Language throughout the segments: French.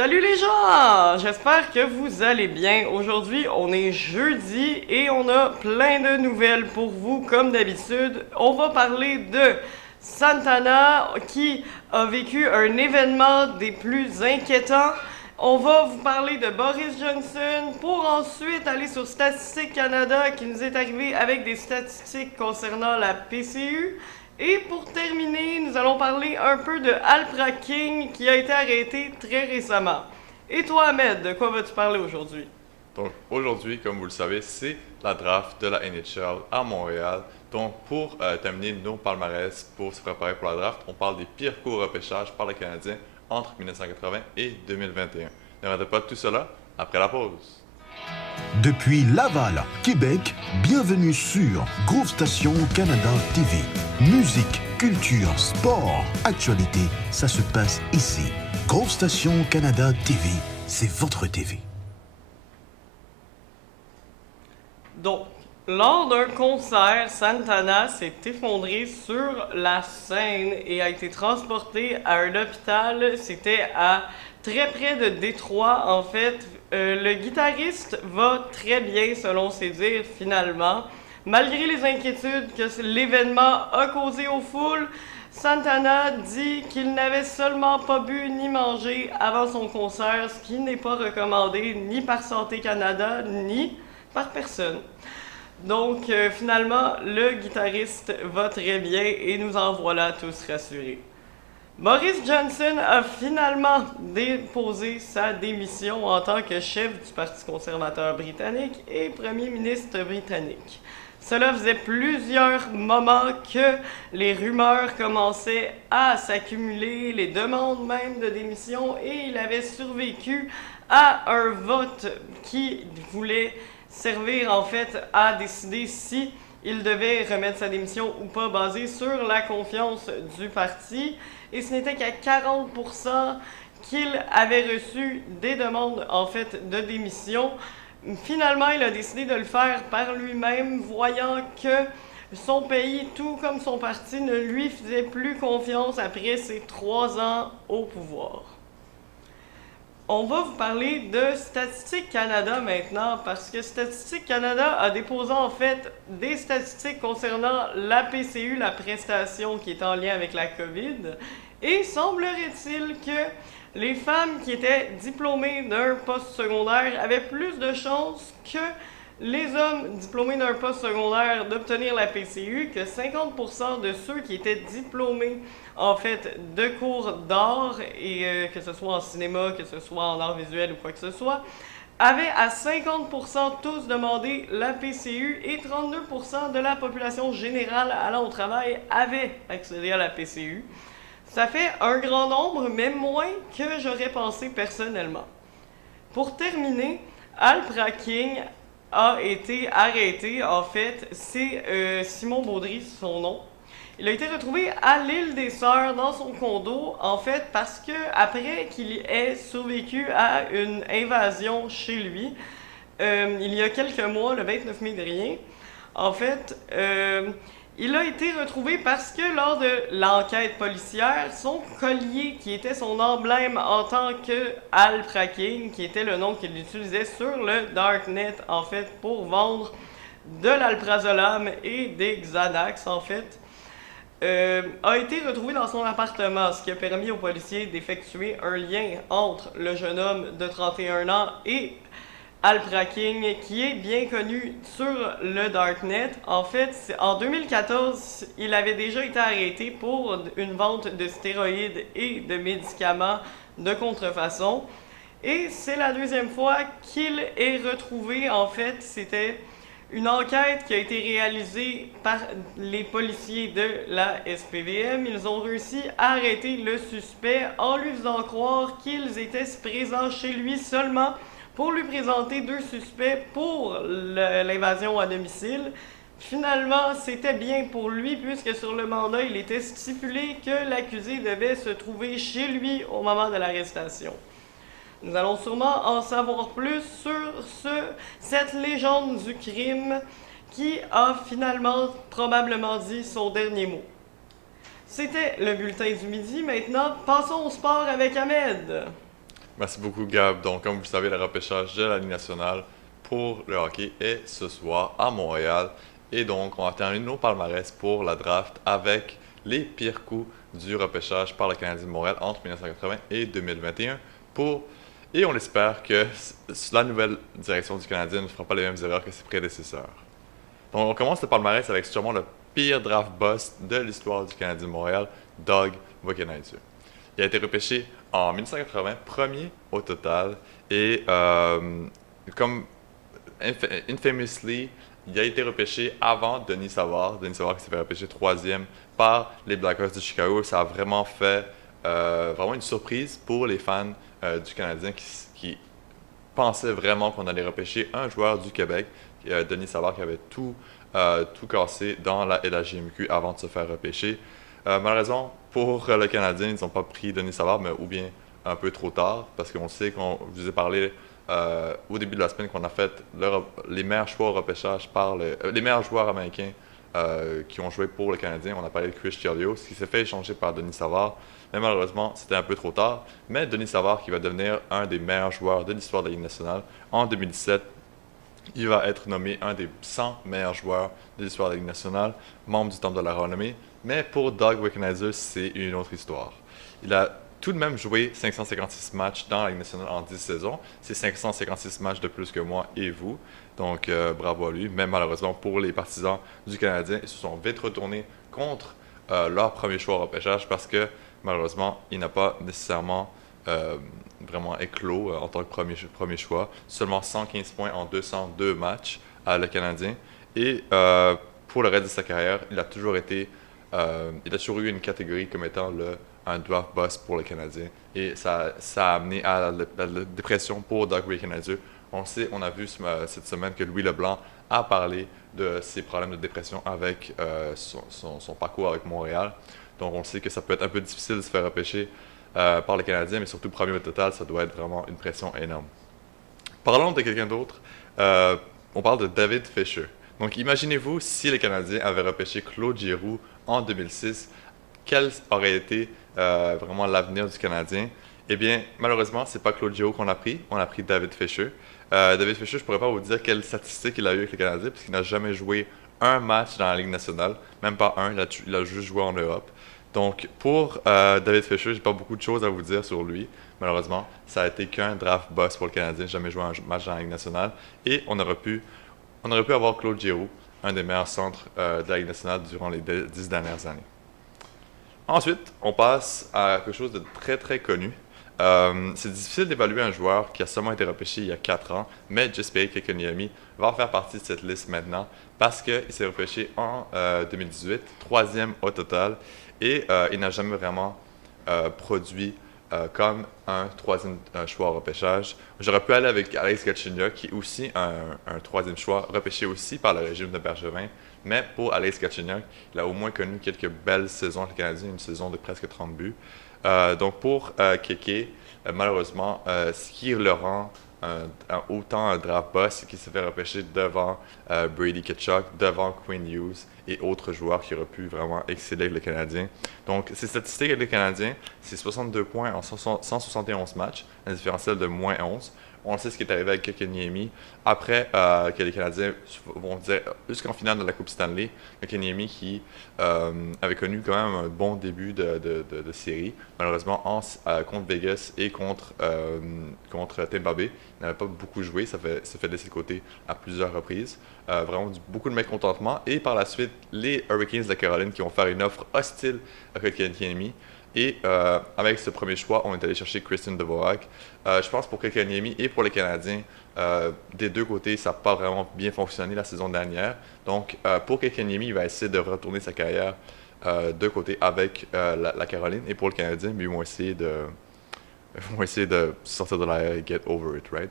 Salut les gens! J'espère que vous allez bien. Aujourd'hui, on est jeudi et on a plein de nouvelles pour vous comme d'habitude. On va parler de Santana qui a vécu un événement des plus inquiétants. On va vous parler de Boris Johnson pour ensuite aller sur Statistique Canada qui nous est arrivé avec des statistiques concernant la PCU. Et pour terminer, nous allons parler un peu de Alpra King qui a été arrêté très récemment. Et toi, Ahmed, de quoi vas-tu parler aujourd'hui? Donc aujourd'hui, comme vous le savez, c'est la draft de la NHL à Montréal. Donc pour terminer nos palmarès, pour se préparer pour la draft, on parle des pires coups au repêchage par les Canadiens entre 1980 et 2021. Ne ratez pas tout cela après la pause. Depuis Laval, Québec, bienvenue sur Groove Station Canada TV. Musique, culture, sport, actualité, ça se passe ici. Groove Station Canada TV, c'est votre TV. Donc, lors d'un concert, Santana s'est effondré sur la scène et a été transporté à un hôpital. C'était à très près de Détroit, en fait. Le guitariste va très bien, selon ses dires, finalement. Malgré les inquiétudes que l'événement a causées aux foules, Santana dit qu'il n'avait seulement pas bu ni mangé avant son concert, ce qui n'est pas recommandé ni par Santé Canada, ni par personne. Donc, finalement, le guitariste va très bien et nous en voilà tous rassurés. Boris Johnson a finalement déposé sa démission en tant que chef du Parti conservateur britannique et premier ministre britannique. Cela faisait plusieurs moments que les rumeurs commençaient à s'accumuler, les demandes même de démission, et il avait survécu à un vote qui voulait servir en fait à décider si il devait remettre sa démission ou pas, basé sur la confiance du parti. Et ce n'était qu'à 40% qu'il avait reçu des demandes en fait de démission. Finalement, il a décidé de le faire par lui-même, voyant que son pays, tout comme son parti, ne lui faisait plus confiance après ses 3 ans au pouvoir. On va vous parler de Statistique Canada maintenant, parce que Statistique Canada a déposé en fait des statistiques concernant la PCU, la prestation qui est en lien avec la COVID, et semblerait-il que les femmes qui étaient diplômées d'un poste secondaire avaient plus de chances que les hommes diplômés d'un poste secondaire d'obtenir la PCU, que 50% de ceux qui étaient diplômés en fait de cours d'art, et que ce soit en cinéma, que ce soit en art visuel ou quoi que ce soit, avaient à 50% tous demandé la PCU, et 32% de la population générale allant au travail avait accédé à la PCU. Ça fait un grand nombre, mais moins que j'aurais pensé personnellement. Pour terminer, Al Praking a été arrêté. En fait, c'est Simon Baudry, son nom. Il a été retrouvé à l'île des Sœurs dans son condo, en fait, parce que après qu'il ait survécu à une invasion chez lui, il y a quelques mois, le 29 mai dernier, en fait, il a été retrouvé parce que lors de l'enquête policière, son collier, qui était son emblème en tant que Al Praking, qui était le nom qu'il utilisait sur le Darknet, en fait, pour vendre de l'alprazolam et des Xanax, en fait, a été retrouvé dans son appartement, ce qui a permis aux policiers d'effectuer un lien entre le jeune homme de 31 ans et Al Praking, qui est bien connu sur le Darknet. En fait, en 2014, il avait déjà été arrêté pour une vente de stéroïdes et de médicaments de contrefaçon. Et c'est la deuxième fois qu'il est retrouvé. En fait, c'était une enquête qui a été réalisée par les policiers de la SPVM. Ils ont réussi à arrêter le suspect en lui faisant croire qu'ils étaient présents chez lui seulement pour lui présenter 2 suspects pour l'invasion à domicile. Finalement, c'était bien pour lui puisque sur le mandat, il était stipulé que l'accusé devait se trouver chez lui au moment de l'arrestation. Nous allons sûrement en savoir plus sur cette légende du crime qui a finalement probablement dit son dernier mot. C'était le bulletin du midi. Maintenant, passons au sport avec Ahmed. Merci beaucoup, Gab. Donc, comme vous le savez, le repêchage de la Ligue nationale pour le hockey est ce soir à Montréal. Et donc, on va terminer nos palmarès pour la draft avec les pires coups du repêchage par le Canadien de Montréal entre 1980 et 2021. Et on espère que la nouvelle direction du Canadien ne fera pas les mêmes erreurs que ses prédécesseurs. Donc, on commence le palmarès avec sûrement le pire draft bust de l'histoire du Canadien de Montréal, Doug Wickenheiser. Il a été repêché en 1980, premier au total, et comme infamously, il a été repêché avant Denis Savard. Denis Savard qui s'est fait repêcher troisième par les Blackhawks de Chicago. Ça a vraiment fait vraiment une surprise pour les fans du Canadien qui pensaient vraiment qu'on allait repêcher un joueur du Québec, Denis Savard, qui avait tout cassé dans la LHJMQ avant de se faire repêcher. Malheureusement, pour le Canadien, ils n'ont pas pris Denis Savard, mais ou bien un peu trop tard, parce qu'on sait qu'on je vous ai parlé au début de la semaine qu'on a fait les meilleurs choix au repêchage les meilleurs joueurs américains qui ont joué pour le Canadien. On a parlé de Chris Chelios, qui s'est fait échanger par Denis Savard, mais malheureusement, c'était un peu trop tard. Mais Denis Savard, qui va devenir un des meilleurs joueurs de l'histoire de la Ligue nationale en 2017, il va être nommé un des 100 meilleurs joueurs de l'histoire de la Ligue nationale, membre du Temple de la Renommée. Mais pour Doug Wickenheiser, c'est une autre histoire. Il a tout de même joué 556 matchs dans la Ligue nationale en 10 saisons. C'est 556 matchs de plus que moi et vous. Donc, bravo à lui. Mais malheureusement, pour les partisans du Canadien, ils se sont vite retournés contre leur premier choix au repêchage parce que, malheureusement, il n'a pas nécessairement vraiment éclos en tant que premier choix. Seulement 115 points en 202 matchs le Canadien. Et pour le reste de sa carrière, il a toujours eu une catégorie comme étant un draft bust pour le Canadien. Et ça a amené à la dépression pour Doug Wickenheiser. On a vu cette semaine que Louis Leblanc a parlé de ses problèmes de dépression avec son parcours avec Montréal. Donc on sait que ça peut être un peu difficile de se faire repêcher par le Canadien, mais surtout premier au total, ça doit être vraiment une pression énorme. Parlons de quelqu'un d'autre. On parle de David Fisher. Donc imaginez-vous si les Canadiens avaient repêché Claude Giroux en 2006, quel aurait été vraiment l'avenir du Canadien? Eh bien, malheureusement, c'est pas Claude Giroux qu'on a pris, on a pris David Fisher. David Fisher, je pourrais pas vous dire quelle statistique il a eu avec le Canadien, puisqu'il n'a jamais joué un match dans la Ligue nationale, même pas un, il a juste joué en Europe. Donc, pour David Fisher, j'ai pas beaucoup de choses à vous dire sur lui. Malheureusement, ça a été qu'un draft bust pour le Canadien, jamais joué un match dans la Ligue nationale. Et on aurait pu avoir Claude Giroux, un des meilleurs centres de la Ligue nationale durant les 10 dernières années. Ensuite, on passe à quelque chose de très très connu. C'est difficile d'évaluer un joueur qui a seulement été repêché il y a 4 ans, mais Jesperi Kotkaniemi va faire partie de cette liste maintenant parce qu'il s'est repêché en 2018, troisième au total, et il n'a jamais vraiment produit comme un troisième choix au repêchage. J'aurais pu aller avec Alex Galchenyuk, qui est aussi un troisième choix, repêché aussi par le régime de Bergevin. Mais pour Alex Galchenyuk, il a au moins connu quelques belles saisons avec le Canadien, une saison de presque 30 buts. Donc pour Keke, malheureusement, ce qui le rend autant un draft bust, c'est qu'il s'est fait repêcher devant Brady Tkachuk, devant Quinn Hughes et autres joueurs qui auraient pu vraiment exceller avec le Canadien. Donc, ses statistiques avec le Canadien, c'est 62 points en 171 matchs, un différentiel de moins 11. On sait ce qui est arrivé avec Kotkaniemi. Après que les Canadiens vont dire jusqu'en finale de la Coupe Stanley, Kotkaniemi qui avait connu quand même un bon début de série. Malheureusement, contre Vegas et contre Tampa Bay, il n'avait pas beaucoup joué. Ça fait laisser de côté à plusieurs reprises. Vraiment beaucoup de mécontentement. Et par la suite, les Hurricanes de la Caroline qui vont faire une offre hostile à Kotkaniemi. Et avec ce premier choix, on est allé chercher Christian Dvorak. Je pense pour Kotkaniemi et pour les Canadiens, des deux côtés, ça n'a pas vraiment bien fonctionné la saison dernière. Donc, pour Kotkaniemi, il va essayer de retourner sa carrière de côté avec la Caroline. Et pour le Canadien, ils vont essayer de sortir de l'air et get over it, right?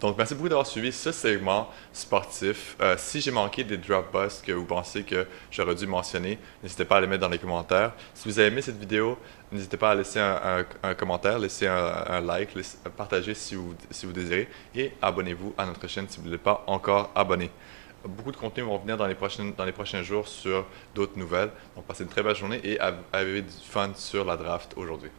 Donc, merci beaucoup d'avoir suivi ce segment sportif. Si j'ai manqué des draft busts que vous pensez que j'aurais dû mentionner, n'hésitez pas à les mettre dans les commentaires. Si vous avez aimé cette vidéo, n'hésitez pas à laisser un commentaire, laisser un like, partager si vous désirez et abonnez-vous à notre chaîne si vous n'êtes pas encore abonné. Beaucoup de contenus vont venir dans les prochains jours sur d'autres nouvelles. Donc, passez une très belle journée et avez du fun sur la draft aujourd'hui.